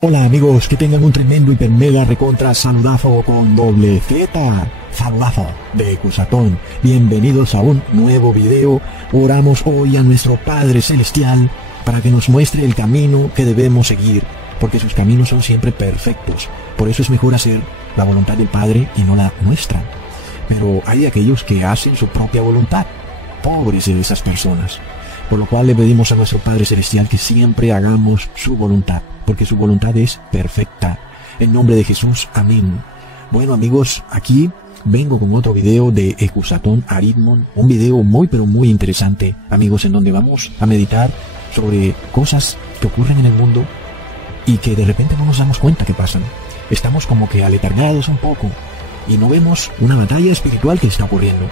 Hola amigos, que tengan un tremendo hiper mega recontra saludazo con doble Z, saludazo de Ecusatón. Bienvenidos a un nuevo video. Oramos hoy a nuestro Padre Celestial para que nos muestre el camino que debemos seguir, porque sus caminos son siempre perfectos. Por eso es mejor hacer la voluntad del Padre y no la nuestra. Pero hay aquellos que hacen su propia voluntad. Pobres de esas personas. Por lo cual le pedimos a nuestro Padre Celestial que siempre hagamos su voluntad, porque su voluntad es perfecta. En nombre de Jesús, amén. Bueno amigos, aquí vengo con otro video de Ecusatón Aritmon, un video muy pero muy interesante, amigos, en donde vamos a meditar sobre cosas que ocurren en el mundo y que de repente no nos damos cuenta que pasan. Estamos como que aletargados un poco y no vemos una batalla espiritual que está ocurriendo.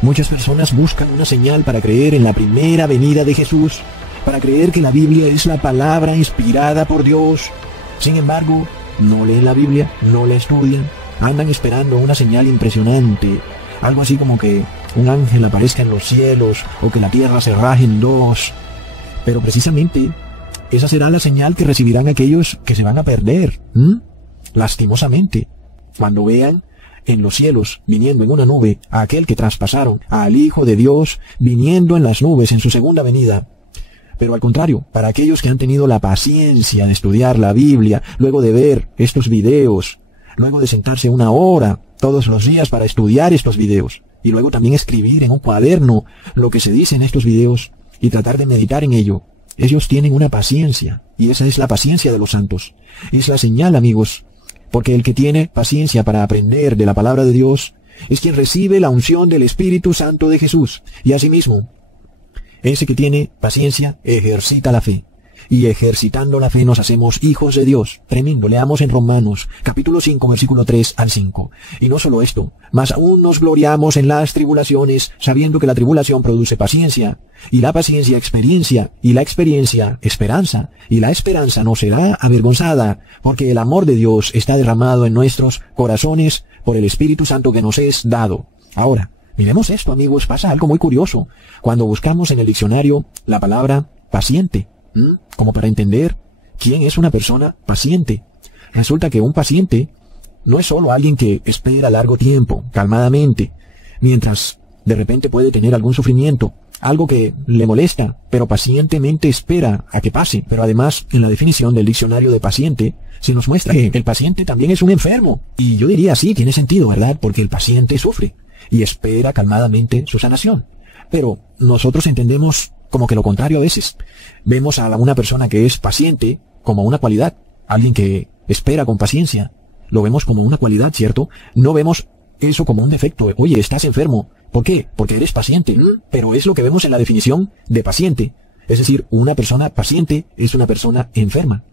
Muchas personas buscan una señal para creer en la primera venida de Jesús, para creer que la Biblia es la palabra inspirada por Dios. Sin embargo, no leen la Biblia, no la estudian, andan esperando una señal impresionante, algo así como que un ángel aparezca en los cielos o que la tierra se raje en dos. Pero precisamente, esa será la señal que recibirán aquellos que se van a perder, lastimosamente, cuando vean en los cielos, viniendo en una nube, a aquel que traspasaron, al Hijo de Dios, viniendo en las nubes en su segunda venida. Pero al contrario, para aquellos que han tenido la paciencia de estudiar la Biblia, luego de ver estos videos, luego de sentarse una hora todos los días para estudiar estos videos, y luego también escribir en un cuaderno lo que se dice en estos videos, y tratar de meditar en ello, ellos tienen una paciencia, y esa es la paciencia de los santos. Es la señal, amigos, porque el que tiene paciencia para aprender de la palabra de Dios es quien recibe la unción del Espíritu Santo de Jesús. Y asimismo, ese que tiene paciencia ejercita la fe. Y ejercitando la fe nos hacemos hijos de Dios. Tremendo. Leamos en Romanos, capítulo 5, versículo 3 al 5. Y no solo esto, mas aún nos gloriamos en las tribulaciones, sabiendo que la tribulación produce paciencia, y la paciencia experiencia, y la experiencia esperanza, y la esperanza no será avergonzada, porque el amor de Dios está derramado en nuestros corazones por el Espíritu Santo que nos es dado. Ahora, miremos esto, amigos, pasa algo muy curioso. Cuando buscamos en el diccionario la palabra paciente, como para entender quién es una persona paciente, resulta que un paciente no es solo alguien que espera largo tiempo, calmadamente, mientras de repente puede tener algún sufrimiento, algo que le molesta, pero pacientemente espera a que pase. Pero además, en la definición del diccionario de paciente, se nos muestra que el paciente también es un enfermo. Y yo diría, sí, tiene sentido, ¿verdad? Porque el paciente sufre y espera calmadamente su sanación. Pero nosotros entendemos como que lo contrario a veces. Vemos a una persona que es paciente como una cualidad, alguien que espera con paciencia. Lo vemos como una cualidad, ¿cierto? No vemos eso como un defecto. Oye, estás enfermo. ¿Por qué? Porque eres paciente. Pero es lo que vemos en la definición de paciente. Es decir, una persona paciente es una persona enferma.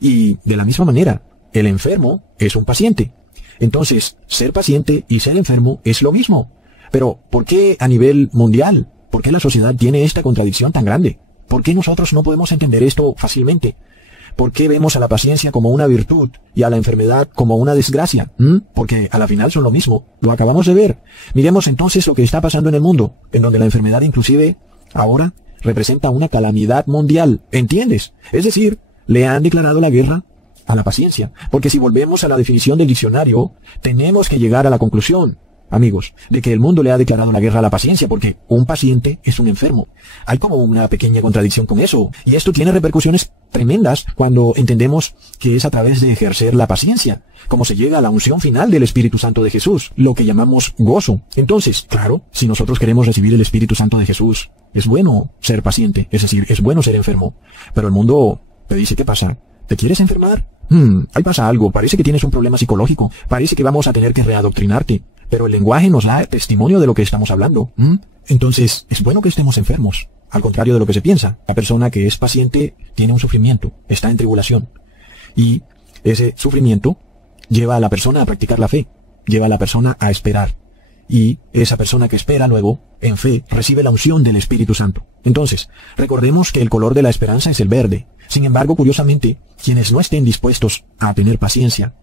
Y de la misma manera, el enfermo es un paciente. Entonces, ser paciente y ser enfermo es lo mismo. Pero, ¿por qué a nivel mundial? ¿Por qué la sociedad tiene esta contradicción tan grande? ¿Por qué nosotros no podemos entender esto fácilmente? ¿Por qué vemos a la paciencia como una virtud y a la enfermedad como una desgracia? Porque a la final son lo mismo. Lo acabamos de ver. Miremos entonces lo que está pasando en el mundo, en donde la enfermedad inclusive ahora representa una calamidad mundial. ¿Entiendes? Es decir, le han declarado la guerra a la paciencia. Porque si volvemos a la definición del diccionario, tenemos que llegar a la conclusión, amigos, de que el mundo le ha declarado la guerra a la paciencia, porque un paciente es un enfermo. Hay como una pequeña contradicción con eso, y esto tiene repercusiones tremendas cuando entendemos que es a través de ejercer la paciencia, como se llega a la unción final del Espíritu Santo de Jesús, lo que llamamos gozo. Entonces, claro, si nosotros queremos recibir el Espíritu Santo de Jesús, es bueno ser paciente, es decir, es bueno ser enfermo. Pero el mundo te dice, ¿qué pasa? ¿Te quieres enfermar? Ahí pasa algo, parece que tienes un problema psicológico, parece que vamos a tener que readoctrinarte. Pero el lenguaje nos da testimonio de lo que estamos hablando. Entonces, es bueno que estemos enfermos, al contrario de lo que se piensa. La persona que es paciente tiene un sufrimiento, está en tribulación. Y ese sufrimiento lleva a la persona a practicar la fe, lleva a la persona a esperar. Y esa persona que espera luego, en fe, recibe la unción del Espíritu Santo. Entonces, recordemos que el color de la esperanza es el verde. Sin embargo, curiosamente, quienes no estén dispuestos a tener paciencia,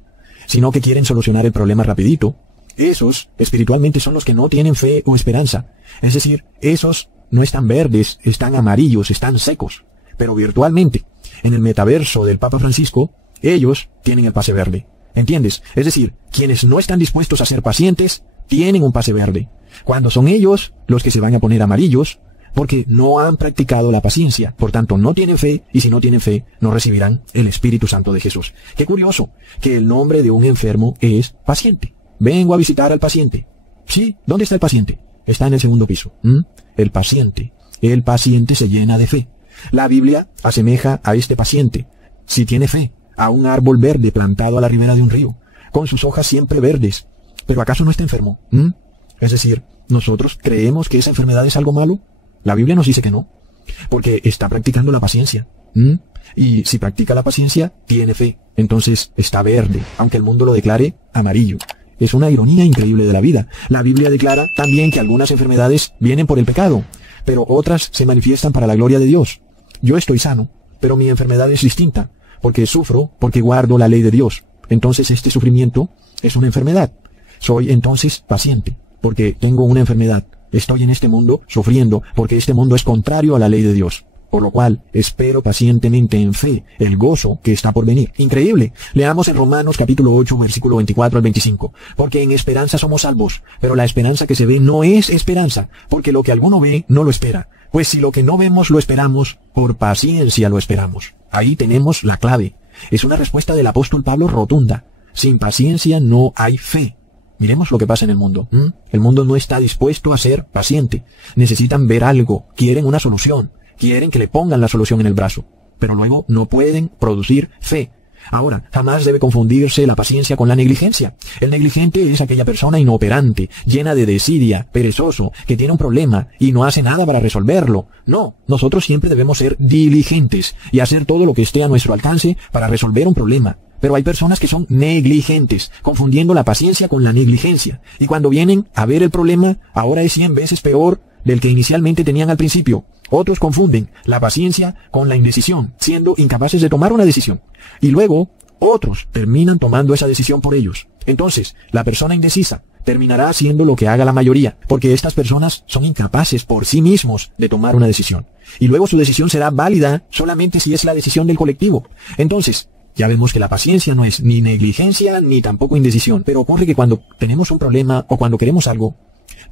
sino que quieren solucionar el problema rapidito, esos espiritualmente son los que no tienen fe o esperanza. Es decir, esos no están verdes, están amarillos, están secos. Pero virtualmente, en el metaverso del Papa Francisco, ellos tienen el pase verde. ¿Entiendes? Es decir, quienes no están dispuestos a ser pacientes, tienen un pase verde. Cuando son ellos los que se van a poner amarillos, porque no han practicado la paciencia. Por tanto, no tienen fe, y si no tienen fe, no recibirán el Espíritu Santo de Jesús. Qué curioso, que el nombre de un enfermo es paciente. Vengo a visitar al paciente. Sí, ¿dónde está el paciente? Está en el segundo piso. El paciente. El paciente se llena de fe. La Biblia asemeja a este paciente, si tiene fe, a un árbol verde plantado a la ribera de un río, con sus hojas siempre verdes. ¿Pero acaso no está enfermo? Es decir, ¿nosotros creemos que esa enfermedad es algo malo? La Biblia nos dice que no, porque está practicando la paciencia. Y si practica la paciencia, tiene fe. Entonces está verde, aunque el mundo lo declare amarillo. Es una ironía increíble de la vida. La Biblia declara también que algunas enfermedades vienen por el pecado, pero otras se manifiestan para la gloria de Dios. Yo estoy sano, pero mi enfermedad es distinta, porque sufro, porque guardo la ley de Dios. Entonces este sufrimiento es una enfermedad. Soy entonces paciente, porque tengo una enfermedad. Estoy en este mundo sufriendo, porque este mundo es contrario a la ley de Dios. Por lo cual, espero pacientemente en fe el gozo que está por venir. Increíble. Leamos en Romanos capítulo 8, versículo 24 al 25. Porque en esperanza somos salvos, pero la esperanza que se ve no es esperanza, porque lo que alguno ve no lo espera. Pues si lo que no vemos lo esperamos, por paciencia lo esperamos. Ahí tenemos la clave. Es una respuesta del apóstol Pablo rotunda. Sin paciencia no hay fe. Miremos lo que pasa en el mundo. El mundo no está dispuesto a ser paciente. Necesitan ver algo, quieren una solución. Quieren que le pongan la solución en el brazo, pero luego no pueden producir fe. Ahora, jamás debe confundirse la paciencia con la negligencia. El negligente es aquella persona inoperante, llena de desidia, perezoso, que tiene un problema y no hace nada para resolverlo. No, nosotros siempre debemos ser diligentes y hacer todo lo que esté a nuestro alcance para resolver un problema. Pero hay personas que son negligentes, confundiendo la paciencia con la negligencia. Y cuando vienen a ver el problema, ahora es 100 veces peor del que inicialmente tenían al principio. Otros confunden la paciencia con la indecisión, siendo incapaces de tomar una decisión. Y luego, otros terminan tomando esa decisión por ellos. Entonces, la persona indecisa terminará haciendo lo que haga la mayoría, porque estas personas son incapaces por sí mismos de tomar una decisión. Y luego su decisión será válida solamente si es la decisión del colectivo. Entonces, ya vemos que la paciencia no es ni negligencia ni tampoco indecisión. Pero ocurre que cuando tenemos un problema o cuando queremos algo,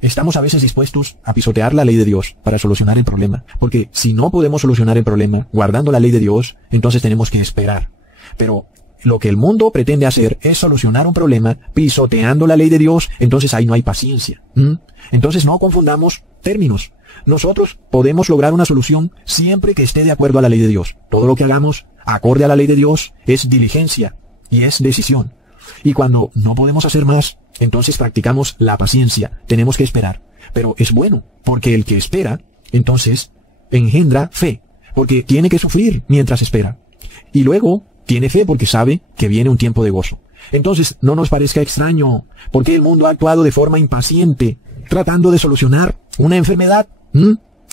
estamos a veces dispuestos a pisotear la ley de Dios para solucionar el problema. Porque si no podemos solucionar el problema guardando la ley de Dios, entonces tenemos que esperar. Pero lo que el mundo pretende hacer es solucionar un problema pisoteando la ley de Dios, entonces ahí no hay paciencia. Entonces no confundamos términos. Nosotros podemos lograr una solución siempre que esté de acuerdo a la ley de Dios. Todo lo que hagamos acorde a la ley de Dios es diligencia y es decisión. Y cuando no podemos hacer más, entonces practicamos la paciencia. Tenemos que esperar. Pero es bueno, porque el que espera, entonces, engendra fe. Porque tiene que sufrir mientras espera. Y luego, tiene fe porque sabe que viene un tiempo de gozo. Entonces, no nos parezca extraño, porque el mundo ha actuado de forma impaciente, tratando de solucionar una enfermedad,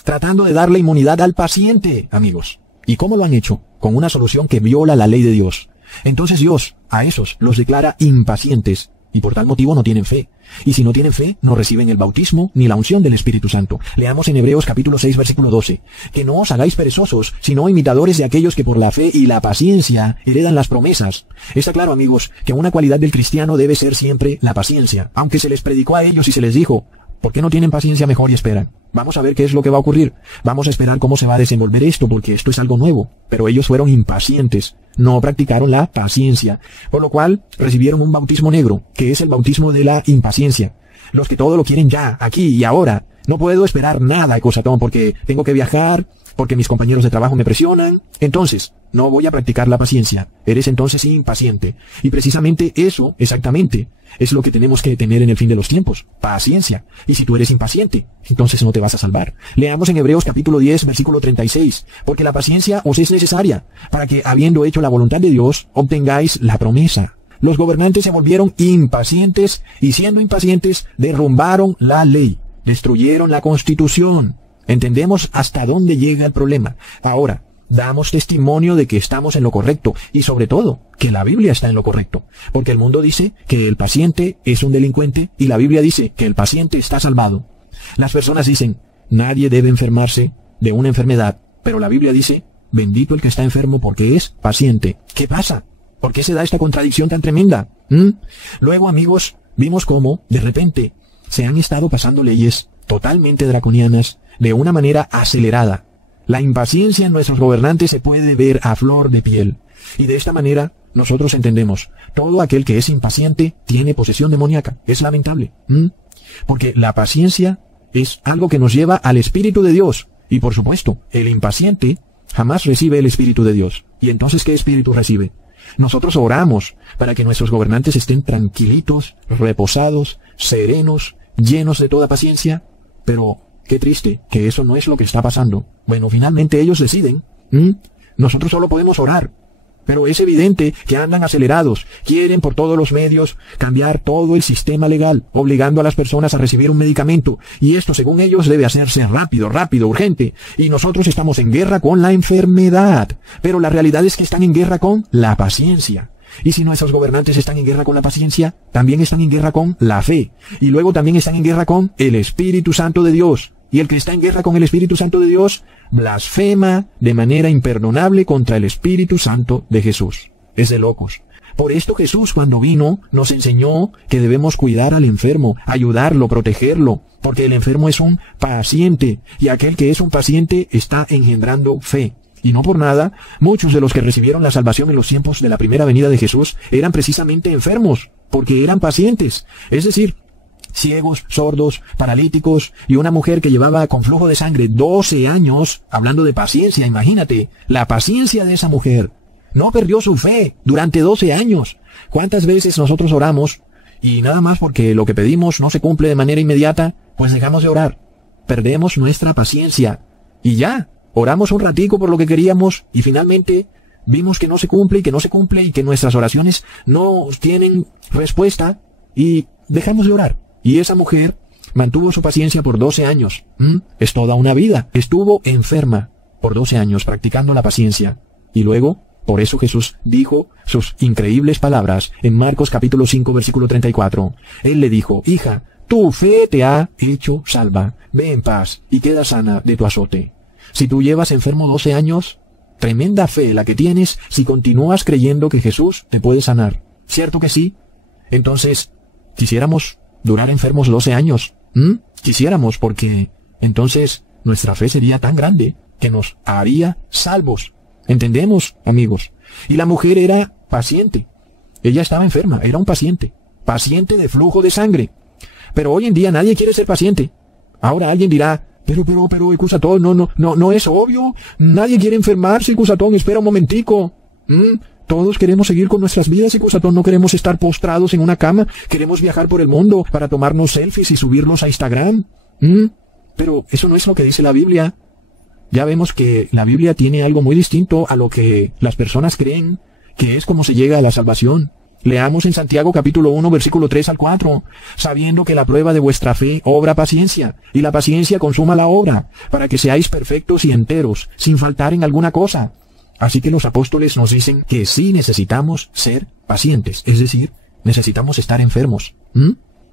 tratando de darle inmunidad al paciente, amigos. ¿Y cómo lo han hecho? Con una solución que viola la ley de Dios. Entonces Dios a esos los declara impacientes y por tal motivo no tienen fe. Y si no tienen fe, no reciben el bautismo ni la unción del Espíritu Santo. Leamos en Hebreos capítulo 6, versículo 12. Que no os hagáis perezosos, sino imitadores de aquellos que por la fe y la paciencia heredan las promesas. Está claro, amigos, que una cualidad del cristiano debe ser siempre la paciencia. Aunque se les predicó a ellos y se les dijo, ¿por qué no tienen paciencia mejor y esperan? Vamos a ver qué es lo que va a ocurrir. Vamos a esperar cómo se va a desenvolver esto, porque esto es algo nuevo. Pero ellos fueron impacientes. No practicaron la paciencia. Por lo cual, recibieron un bautismo negro, que es el bautismo de la impaciencia. Los que todo lo quieren ya, aquí y ahora. No puedo esperar nada, Ecosatón, porque tengo que viajar, porque mis compañeros de trabajo me presionan. Entonces, no voy a practicar la paciencia. Eres entonces impaciente. Y precisamente eso, exactamente, es lo que tenemos que tener en el fin de los tiempos. Paciencia. Y si tú eres impaciente, entonces no te vas a salvar. Leamos en Hebreos capítulo 10, versículo 36. Porque la paciencia os es necesaria, para que, habiendo hecho la voluntad de Dios, obtengáis la promesa. Los gobernantes se volvieron impacientes, y siendo impacientes, derrumbaron la ley. Destruyeron la Constitución. Entendemos hasta dónde llega el problema. Ahora, damos testimonio de que estamos en lo correcto y sobre todo que la Biblia está en lo correcto. Porque el mundo dice que el paciente es un delincuente y la Biblia dice que el paciente está salvado. Las personas dicen, nadie debe enfermarse de una enfermedad, pero la Biblia dice, bendito el que está enfermo porque es paciente. ¿Qué pasa? ¿Por qué se da esta contradicción tan tremenda? Luego, amigos, vimos cómo, de repente, se han estado pasando leyes totalmente draconianas de una manera acelerada. La impaciencia en nuestros gobernantes se puede ver a flor de piel. Y de esta manera, nosotros entendemos, todo aquel que es impaciente tiene posesión demoníaca. Es lamentable. Porque la paciencia es algo que nos lleva al Espíritu de Dios. Y por supuesto, el impaciente jamás recibe el Espíritu de Dios. ¿Y entonces qué Espíritu recibe? Nosotros oramos para que nuestros gobernantes estén tranquilitos, reposados, serenos, llenos de toda paciencia. Pero qué triste que eso no es lo que está pasando. Bueno, finalmente ellos deciden. Nosotros solo podemos orar. Pero es evidente que andan acelerados, quieren por todos los medios cambiar todo el sistema legal, obligando a las personas a recibir un medicamento, y esto según ellos debe hacerse rápido, urgente, y nosotros estamos en guerra con la enfermedad, pero la realidad es que están en guerra con la paciencia. Y si nuestros gobernantes están en guerra con la paciencia, también están en guerra con la fe, y luego también están en guerra con el Espíritu Santo de Dios. Y el que está en guerra con el Espíritu Santo de Dios, blasfema de manera imperdonable contra el Espíritu Santo de Jesús. Es de locos. Por esto Jesús, cuando vino, nos enseñó que debemos cuidar al enfermo, ayudarlo, protegerlo, porque el enfermo es un paciente, y aquel que es un paciente está engendrando fe. Y no por nada, muchos de los que recibieron la salvación en los tiempos de la primera venida de Jesús eran precisamente enfermos, porque eran pacientes. Es decir, ciegos, sordos, paralíticos, y una mujer que llevaba con flujo de sangre 12 años, hablando de paciencia, imagínate, la paciencia de esa mujer. No perdió su fe durante 12 años. ¿Cuántas veces nosotros oramos y nada más porque lo que pedimos no se cumple de manera inmediata, pues dejamos de orar? Perdemos nuestra paciencia. Y ya, oramos un ratico por lo que queríamos y finalmente vimos que no se cumple y que nuestras oraciones no tienen respuesta y dejamos de orar. Y esa mujer mantuvo su paciencia por 12 años. Es toda una vida. Estuvo enferma por 12 años practicando la paciencia. Y luego, por eso Jesús dijo sus increíbles palabras en Marcos capítulo 5 versículo 34. Él le dijo, hija, tu fe te ha hecho salva. Ve en paz y queda sana de tu azote. Si tú llevas enfermo 12 años, tremenda fe la que tienes si continúas creyendo que Jesús te puede sanar. ¿Cierto que sí? Entonces, quisiéramos durar enfermos 12 años. Quisiéramos, porque entonces nuestra fe sería tan grande que nos haría salvos. ¿Entendemos, amigos? Y la mujer era paciente. Ella estaba enferma, era un paciente. Paciente de flujo de sangre. Pero hoy en día nadie quiere ser paciente. Ahora alguien dirá, pero, Cusatón, no es obvio. Nadie quiere enfermarse, Cusatón, espera un momentico. Todos queremos seguir con nuestras vidas, Cusatón, no queremos estar postrados en una cama, queremos viajar por el mundo para tomarnos selfies y subirlos a Instagram. Pero eso no es lo que dice la Biblia. Ya vemos que la Biblia tiene algo muy distinto a lo que las personas creen, que es como se llega a la salvación. Leamos en Santiago capítulo 1 versículo 3 al 4, sabiendo que la prueba de vuestra fe obra paciencia, y la paciencia consuma la obra, para que seáis perfectos y enteros, sin faltar en alguna cosa. Así que los apóstoles nos dicen que sí necesitamos ser pacientes, es decir, necesitamos estar enfermos.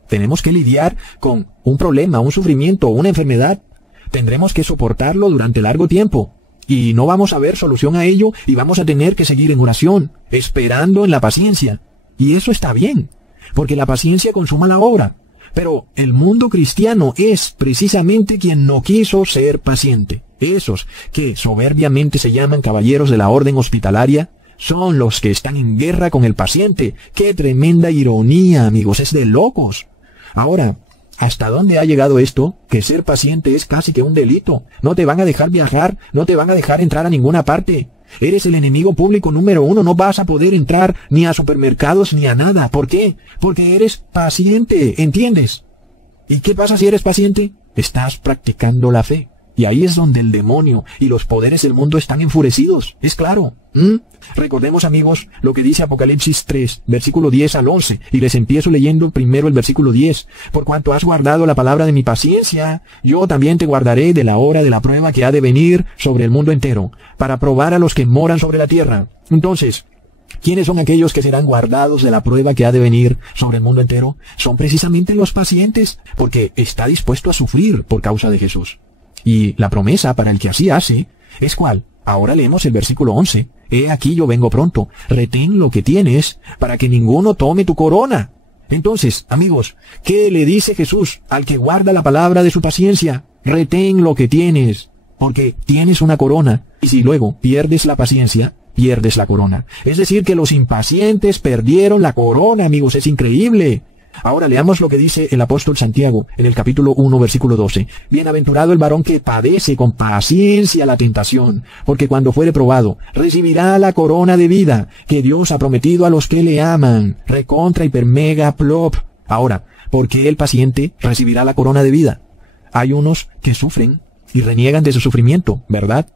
Tenemos que lidiar con un problema, un sufrimiento, una enfermedad. Tendremos que soportarlo durante largo tiempo. Y no vamos a ver solución a ello y vamos a tener que seguir en oración, esperando en la paciencia. Y eso está bien, porque la paciencia consuma la obra. Pero el mundo cristiano es precisamente quien no quiso ser paciente. Esos que soberbiamente se llaman caballeros de la orden hospitalaria son los que están en guerra con el paciente. ¡Qué tremenda ironía, amigos! Es de locos. Ahora, ¿hasta dónde ha llegado esto? Que ser paciente es casi que un delito. No te van a dejar viajar, no te van a dejar entrar a ninguna parte. Eres el enemigo público número 1, no vas a poder entrar ni a supermercados ni a nada. ¿Por qué? Porque eres paciente, ¿entiendes? ¿Y qué pasa si eres paciente? Estás practicando la fe. Y ahí es donde el demonio y los poderes del mundo están enfurecidos. Es claro. Recordemos, amigos, lo que dice Apocalipsis 3, versículo 10 al 11. Y les empiezo leyendo primero el versículo 10. Por cuanto has guardado la palabra de mi paciencia, yo también te guardaré de la hora de la prueba que ha de venir sobre el mundo entero, para probar a los que moran sobre la tierra. Entonces, ¿quiénes son aquellos que serán guardados de la prueba que ha de venir sobre el mundo entero? Son precisamente los pacientes, porque está dispuesto a sufrir por causa de Jesús. Y la promesa para el que así hace es ¿cuál? Ahora leemos el versículo 11, He aquí yo vengo pronto. Retén lo que tienes para que ninguno tome tu corona. Entonces, amigos, ¿qué le dice Jesús al que guarda la palabra de su paciencia? Retén lo que tienes, porque tienes una corona. Y si luego pierdes la paciencia, pierdes la corona. Es decir, que los impacientes perdieron la corona, amigos. Es increíble. Ahora leamos lo que dice el apóstol Santiago en el capítulo 1, versículo 12. Bienaventurado el varón que padece con paciencia la tentación, porque cuando fuere probado, recibirá la corona de vida que Dios ha prometido a los que le aman. Recontra hiper mega plop. Ahora, ¿por qué el paciente recibirá la corona de vida? Hay unos que sufren y reniegan de su sufrimiento, ¿verdad?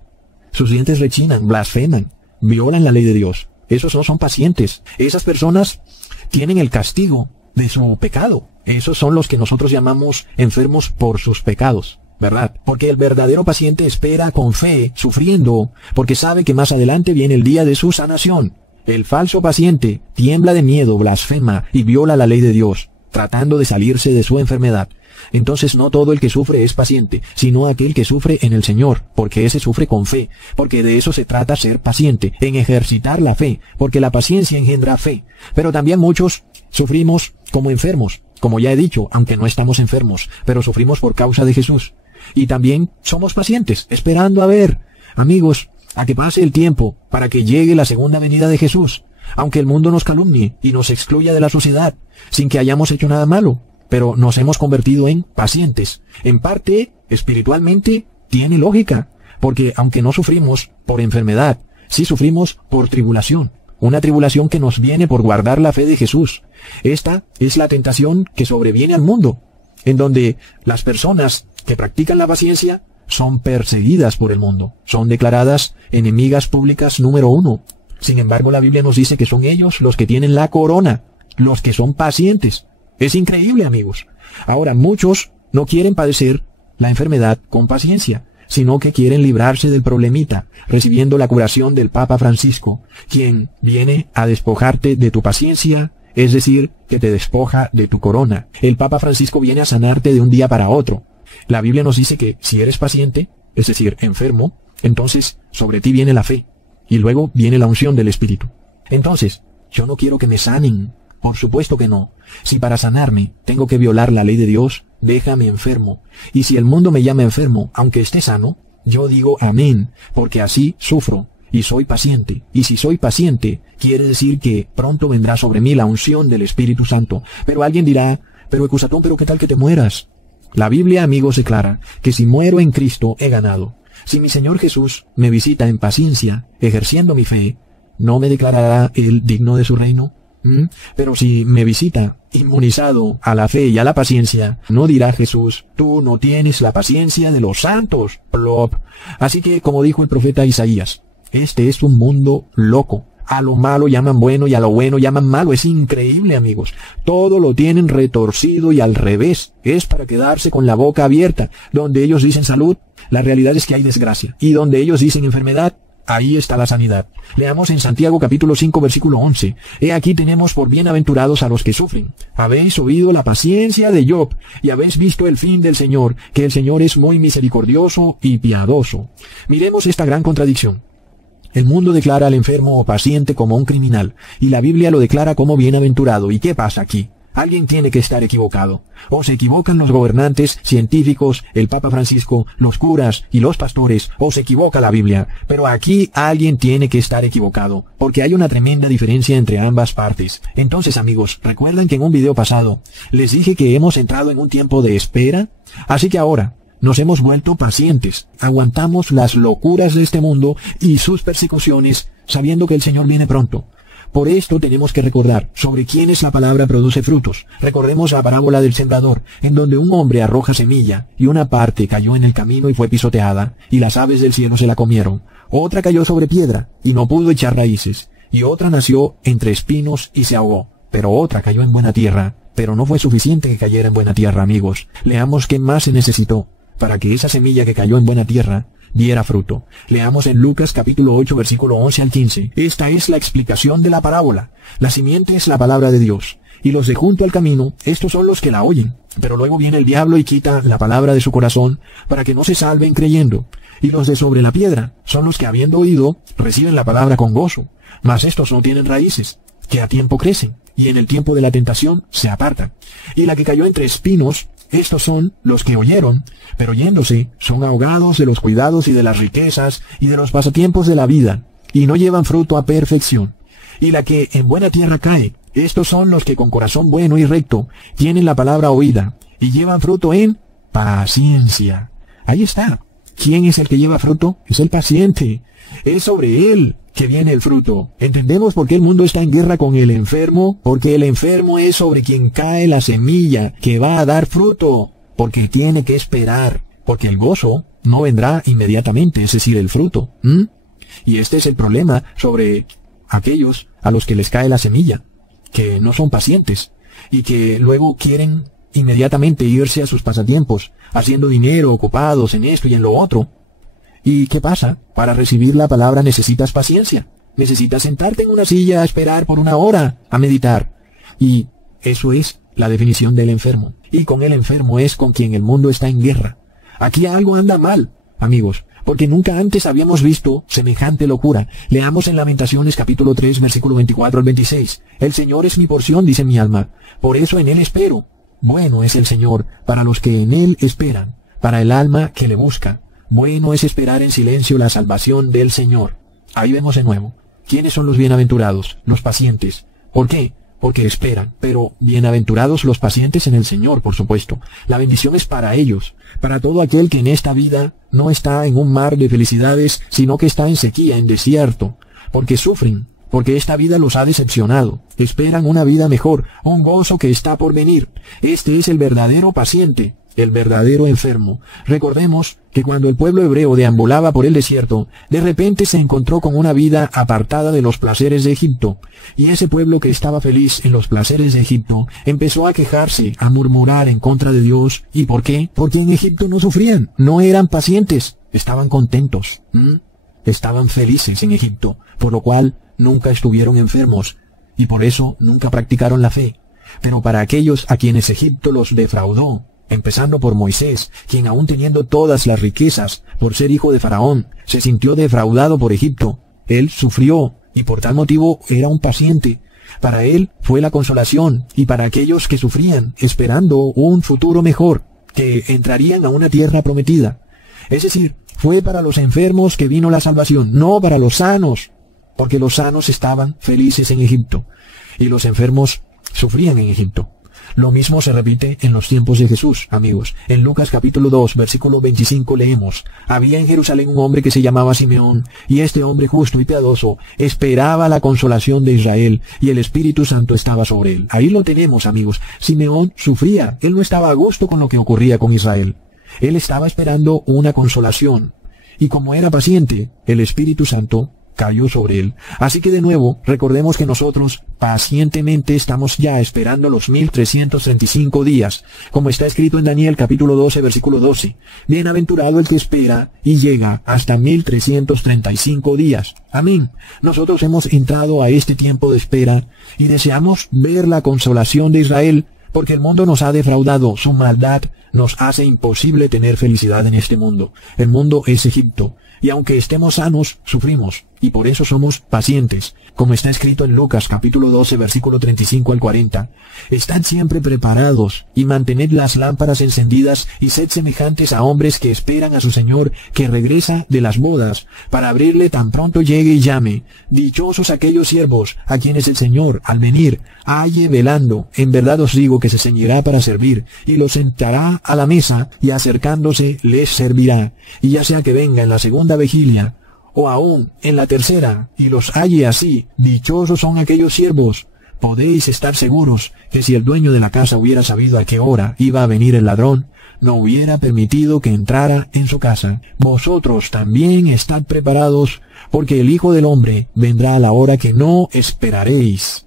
Sus dientes rechinan, blasfeman, violan la ley de Dios. Esos no son pacientes. Esas personas tienen el castigo de su pecado. Esos son los que nosotros llamamos enfermos por sus pecados, ¿verdad? Porque el verdadero paciente espera con fe, sufriendo, porque sabe que más adelante viene el día de su sanación. El falso paciente tiembla de miedo, blasfema y viola la ley de Dios, tratando de salirse de su enfermedad. Entonces no todo el que sufre es paciente, sino aquel que sufre en el Señor, porque ese sufre con fe, porque de eso se trata ser paciente, en ejercitar la fe, porque la paciencia engendra fe. Pero también muchos sufrimos como enfermos, como ya he dicho, aunque no estamos enfermos, pero sufrimos por causa de Jesús. Y también somos pacientes, esperando a ver, amigos, a que pase el tiempo para que llegue la segunda venida de Jesús, aunque el mundo nos calumnie y nos excluya de la sociedad, sin que hayamos hecho nada malo. Pero nos hemos convertido en pacientes. En parte, espiritualmente, tiene lógica, porque aunque no sufrimos por enfermedad, sí sufrimos por tribulación. Una tribulación que nos viene por guardar la fe de Jesús. Esta es la tentación que sobreviene al mundo, en donde las personas que practican la paciencia son perseguidas por el mundo. Son declaradas enemigas públicas número 1. Sin embargo, la Biblia nos dice que son ellos los que tienen la corona, los que son pacientes. Es increíble, amigos. Ahora, muchos no quieren padecer la enfermedad con paciencia, sino que quieren librarse del problemita, recibiendo la curación del Papa Francisco, quien viene a despojarte de tu paciencia, es decir, que te despoja de tu corona. El Papa Francisco viene a sanarte de un día para otro. La Biblia nos dice que si eres paciente, es decir, enfermo, entonces sobre ti viene la fe, y luego viene la unción del Espíritu. Entonces, yo no quiero que me sanen. Por supuesto que no. Si para sanarme tengo que violar la ley de Dios, déjame enfermo. Y si el mundo me llama enfermo, aunque esté sano, yo digo amén, porque así sufro y soy paciente. Y si soy paciente, quiere decir que pronto vendrá sobre mí la unción del Espíritu Santo. Pero alguien dirá, pero Ecusatón, ¿pero qué tal que te mueras? La Biblia, amigos, declara que si muero en Cristo, he ganado. Si mi Señor Jesús me visita en paciencia, ejerciendo mi fe, ¿no me declarará Él digno de su reino? Pero si me visita inmunizado a la fe y a la paciencia, no dirá Jesús, tú no tienes la paciencia de los santos. Plop. Así que, como dijo el profeta Isaías, este es un mundo loco. A lo malo llaman bueno y a lo bueno llaman malo. Es increíble, amigos. Todo lo tienen retorcido y al revés. Es para quedarse con la boca abierta. Donde ellos dicen salud, la realidad es que hay desgracia. Y donde ellos dicen enfermedad, ahí está la sanidad. Leamos en Santiago capítulo 5 versículo 11. He aquí tenemos por bienaventurados a los que sufren. Habéis oído la paciencia de Job y habéis visto el fin del Señor, que el Señor es muy misericordioso y piadoso. Miremos esta gran contradicción. El mundo declara al enfermo o paciente como un criminal, y la Biblia lo declara como bienaventurado. ¿Y qué pasa aquí? Alguien tiene que estar equivocado. O se equivocan los gobernantes, científicos, el Papa Francisco, los curas y los pastores, o se equivoca la Biblia. Pero aquí alguien tiene que estar equivocado, porque hay una tremenda diferencia entre ambas partes. Entonces, amigos, ¿recuerdan que en un video pasado les dije que hemos entrado en un tiempo de espera? Así que ahora nos hemos vuelto pacientes, aguantamos las locuras de este mundo y sus persecuciones, sabiendo que el Señor viene pronto. Por esto tenemos que recordar sobre quiénes la palabra produce frutos. Recordemos la parábola del sembrador, en donde un hombre arroja semilla, y una parte cayó en el camino y fue pisoteada, y las aves del cielo se la comieron. Otra cayó sobre piedra, y no pudo echar raíces, y otra nació entre espinos y se ahogó. Pero otra cayó en buena tierra, pero no fue suficiente que cayera en buena tierra, amigos. Leamos qué más se necesitó para que esa semilla que cayó en buena tierra diera fruto. Leamos en Lucas capítulo 8 versículo 11 al 15. Esta es la explicación de la parábola. La simiente es la palabra de Dios. Y los de junto al camino, estos son los que la oyen. Pero luego viene el diablo y quita la palabra de su corazón para que no se salven creyendo. Y los de sobre la piedra son los que, habiendo oído, reciben la palabra con gozo. Mas estos no tienen raíces, que a tiempo crecen, y en el tiempo de la tentación se apartan. Y la que cayó entre espinos, estos son los que oyeron, pero yéndose, son ahogados de los cuidados y de las riquezas y de los pasatiempos de la vida, y no llevan fruto a perfección. Y la que en buena tierra cae, estos son los que con corazón bueno y recto tienen la palabra oída, y llevan fruto en paciencia. Ahí está. ¿Quién es el que lleva fruto? Es el paciente. Es sobre él que viene el fruto. ¿Entendemos por qué el mundo está en guerra con el enfermo? Porque el enfermo es sobre quien cae la semilla que va a dar fruto. Porque tiene que esperar. Porque el gozo no vendrá inmediatamente, es decir, el fruto. Y este es el problema sobre aquellos a los que les cae la semilla, que no son pacientes y que luego quieren inmediatamente irse a sus pasatiempos, haciendo dinero, ocupados en esto y en lo otro. ¿Y qué pasa? Para recibir la palabra necesitas paciencia. Necesitas sentarte en una silla a esperar por una hora, a meditar. Y eso es la definición del enfermo. Y con el enfermo es con quien el mundo está en guerra. Aquí algo anda mal, amigos, porque nunca antes habíamos visto semejante locura. Leamos en Lamentaciones capítulo 3, versículo 24 al 26. El Señor es mi porción, dice mi alma. Por eso en Él espero. Bueno es el Señor para los que en Él esperan, para el alma que le busca. Bueno es esperar en silencio la salvación del Señor. Ahí vemos de nuevo. ¿Quiénes son los bienaventurados? Los pacientes. ¿Por qué? Porque esperan. Pero bienaventurados los pacientes en el Señor, por supuesto. La bendición es para ellos, para todo aquel que en esta vida no está en un mar de felicidades, sino que está en sequía, en desierto, porque sufren, porque esta vida los ha decepcionado. Esperan una vida mejor, un gozo que está por venir. Este es el verdadero paciente, el verdadero enfermo. Recordemos que cuando el pueblo hebreo deambulaba por el desierto, de repente se encontró con una vida apartada de los placeres de Egipto. Y ese pueblo que estaba feliz en los placeres de Egipto, empezó a quejarse, a murmurar en contra de Dios. ¿Y por qué? Porque en Egipto no sufrían, no eran pacientes, estaban contentos. Estaban felices en Egipto, por lo cual nunca estuvieron enfermos, y por eso nunca practicaron la fe. Pero para aquellos a quienes Egipto los defraudó, empezando por Moisés, quien aún teniendo todas las riquezas, por ser hijo de Faraón, se sintió defraudado por Egipto, él sufrió, y por tal motivo era un paciente. Para él fue la consolación, y para aquellos que sufrían, esperando un futuro mejor, que entrarían a una tierra prometida. Es decir, fue para los enfermos que vino la salvación, no para los sanos, porque los sanos estaban felices en Egipto, y los enfermos sufrían en Egipto. Lo mismo se repite en los tiempos de Jesús, amigos. En Lucas capítulo 2, versículo 25 leemos: había en Jerusalén un hombre que se llamaba Simeón, y este hombre justo y piadoso esperaba la consolación de Israel, y el Espíritu Santo estaba sobre él. Ahí lo tenemos, amigos. Simeón sufría, él no estaba a gusto con lo que ocurría con Israel. Él estaba esperando una consolación, y como era paciente, el Espíritu Santo cayó sobre él. Así que de nuevo, recordemos que nosotros pacientemente estamos ya esperando los 1335 días, como está escrito en Daniel capítulo 12, versículo 12. Bienaventurado el que espera y llega hasta 1335 días. Amén. Nosotros hemos entrado a este tiempo de espera y deseamos ver la consolación de Israel, porque el mundo nos ha defraudado. Su maldad nos hace imposible tener felicidad en este mundo. El mundo es Egipto. Y aunque estemos sanos, sufrimos, y por eso somos pacientes, como está escrito en Lucas capítulo 12, versículo 35 al 40. Estad siempre preparados, y mantened las lámparas encendidas, y sed semejantes a hombres que esperan a su Señor, que regresa de las bodas, para abrirle tan pronto llegue y llame. Dichosos aquellos siervos, a quienes el Señor, al venir, halle velando. En verdad os digo que se ceñirá para servir, y los sentará a la mesa, y acercándose les servirá. Y ya sea que venga en la segunda vigilia, o aún en la tercera, y los halle así, dichosos son aquellos siervos. Podéis estar seguros que si el dueño de la casa hubiera sabido a qué hora iba a venir el ladrón, no hubiera permitido que entrara en su casa. Vosotros también estad preparados, porque el Hijo del Hombre vendrá a la hora que no esperaréis.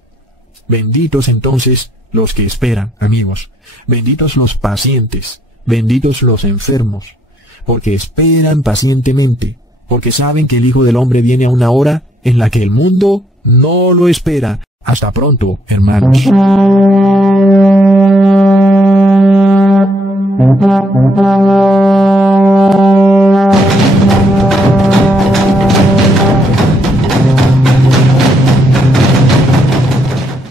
Benditos entonces los que esperan, amigos. Benditos los pacientes. Benditos los enfermos, porque esperan pacientemente, porque saben que el Hijo del Hombre viene a una hora en la que el mundo no lo espera. Hasta pronto, hermanos.